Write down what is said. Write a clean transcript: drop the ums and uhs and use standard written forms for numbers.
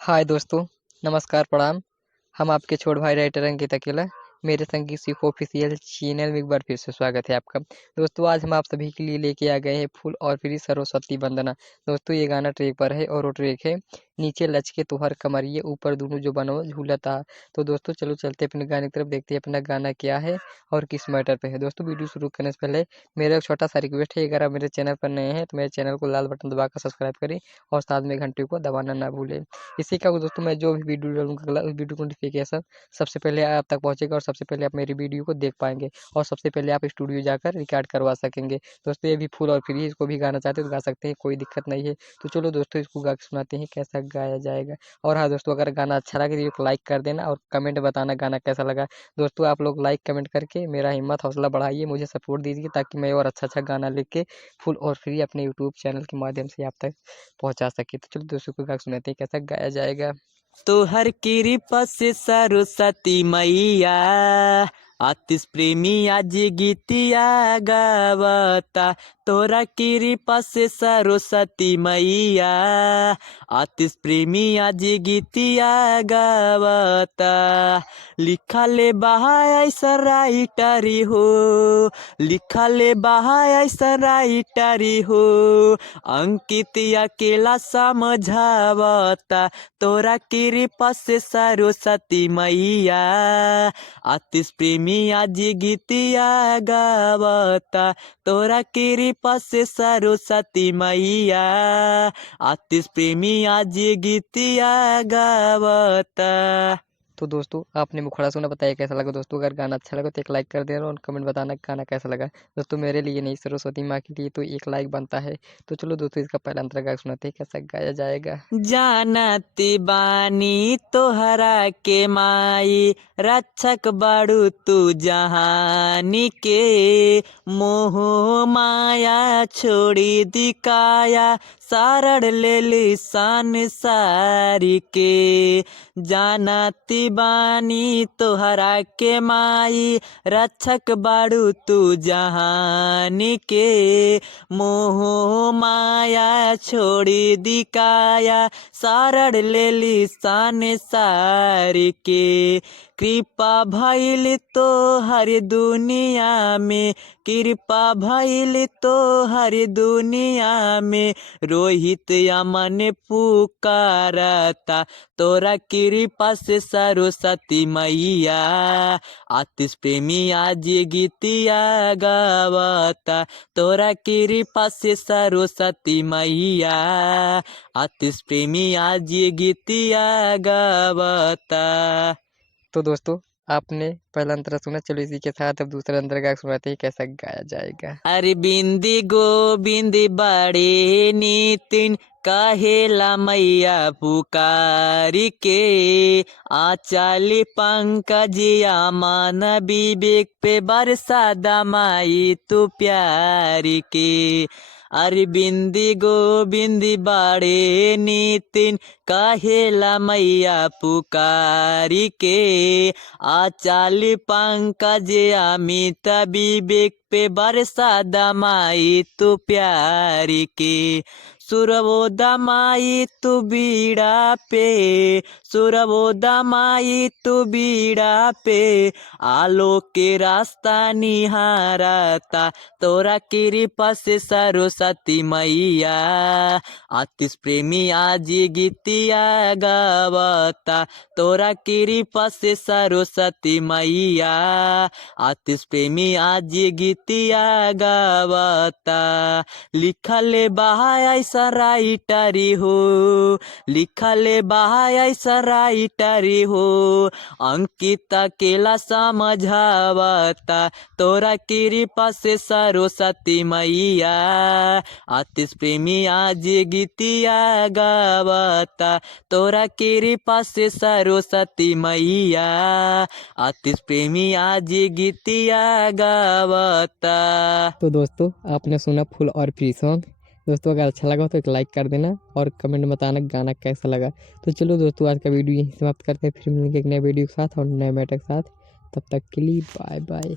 हाय दोस्तों, नमस्कार प्रणाम। हम आपके छोटे भाई राइटर अंकित अकेला। मेरे संगीत सीख ऑफिशियल चैनल में एक बार फिर से स्वागत है आपका। दोस्तों आज हम आप सभी के लिए लेके आ गए हैं फूल और फ्री सरस्वती वंदना। दोस्तों ये गाना ट्रैक पर है और वो ट्रैक है नीचे लचके तुहर कमरिए ऊपर दोनों जो बनो झूलता। तो दोस्तों चलो चलते अपने गाने की तरफ, देखते हैं अपना गाना क्या है और किस मैटर पे है। दोस्तों वीडियो शुरू करने से पहले मेरा एक छोटा सा रिक्वेस्ट है, अगर आप मेरे चैनल पर नए हैं तो मेरे चैनल को लाल बटन दबाकर सब्सक्राइब करें और साथ में घंटी को दबाना ना भूलें। इससे क्या होगा दोस्तों, मैं जो भी वीडियो डालूंगा अगला उस वीडियो को नोटिफिकेशन सबसे पहले आप तक पहुंचेगा और सबसे पहले आप मेरी वीडियो को देख पाएंगे और सबसे पहले आप स्टूडियो जाकर रिकॉर्ड करवा सकेंगे। दोस्तों ये भी फुल और फ्री है, इसको भी गाना चाहते हो तो गा सकते हैं, कोई दिक्कत नहीं है। तो चलो दोस्तों इसको गा के सुनाते हैं कैसा गाया जाएगा। और हाँ दोस्तों, अगर गाना अच्छा लगे तो एक लाइक कर देना और कमेंट बताना गाना कैसा लगा। दोस्तों आप लोग लाइक कमेंट करके मेरा हिम्मत हौसला बढ़ाइए, मुझे सपोर्ट दीजिए ताकि मैं और अच्छा अच्छा गाना लेके फुल और फ्री अपने यूट्यूब चैनल के माध्यम से आप तक पहुंचा सके। तो चलो दोस्तों को गा के सुनाते हैं कैसा गाया जाएगा। तोहर कृपा से सरस्वती मैया आतिश प्रेमी आज गीतिया गावता। तोरा कृपा से सरस्वती मैया आतिश प्रेमी आज गीतिया गावता। लिखा ले बहा ऐसा राइटरी हो, लिखा ले बहा ऐसा राइटरी हो, अंकित अकेला समझावता। तोरा कृपा से सरस्वती मैया आतिश प्रेमी आज गीतिया गावता। तोरा कृपा से सरस्वती मैया आतिश प्रेमी आज गीतिया गावता। तो दोस्तों आपने मुखड़ा सुना, बताया कैसा लगा। दोस्तों अगर गाना अच्छा लगा तो एक लाइक कर देना और कमेंट बताना गाना कैसा लगा। दोस्तों मेरे लिए नहीं, सरस्वती माँ के लिए तो एक लाइक बनता है। तो चलो दोस्तों इसका पहला अंतरा गा सुनाते हैं कैसा गाया जाएगा। जानती बानी तोहरा के माई रक्षक बड़ू तू जहानी के, मोह माया छोड़ी दिकाया सारड़ ले ली संसारी के। जानती बानी तोहरा के माई रक्षक बड़ू तू जहानी के, मोह माया छोड़ी दिकाया सारड़ ले ली संसार के। कृपा भइल तो हर दुनिया में, कृपा भइल तो हर दुनिया में, रोहित अमन पुकारता। तोरा कृपा से सरस्वती मैया आतिश प्रेमी आज गीतिया गावता। तोरा कृपा से सरस्वती मैया आतिश प्रेमी आज गीतिया गावता। तो दोस्तों आपने पहला अंतरा सुना, चलो इसी के साथ अब दूसरा अंतरा गा के सुनाते हैं कैसा गाया जाएगा। अरे बिंदी गोबिंदी बड़े नितिन कहेला मैया पुकारी के, आचाल पंकजिया मान विवेक पे बरसा दमाई तू प्यारी के। अरे बिंदी गोबिंदी बड़े नितिन कहेला मैया पुकारी के, आचाल पंकज अमित विवेक पे बरसा दमाई तू प्यारी के। सुरवो दमाई तू बीड़ा पे, सुरवो दमाई तू बीड़ा पे, आलोक के रास्ता निहारता। तोरा कृपा से सरस्वती मैया आतिश प्रेमी आज गीतिया गावता। तोरा कृपा से सरस्वती मैया आतिश प्रेमी आज गीतिया गावता। लिखल बहा ऐसा राइटरी हो, लिखल बहा ऐसा राइटरी हो, अंकित अकेला समझावता। तोरा कृपा से सरस्वती मैया आतिश प्रेमी आज गीतिया गावता। तोरा कृपा से सरस्वती मैया आतिश प्रेमी आज गीतिया गावता। तो दोस्तों आपने सुना फुल और फ्री सॉन्ग। दोस्तों अगर अच्छा लगा तो एक लाइक कर देना और कमेंट बताना गाना कैसा लगा। तो चलो दोस्तों आज का वीडियो यहीं समाप्त करते हैं, फिर मिलेंगे एक नए वीडियो के साथ और नए मैटर के साथ। तब तक के लिए बाय बाय।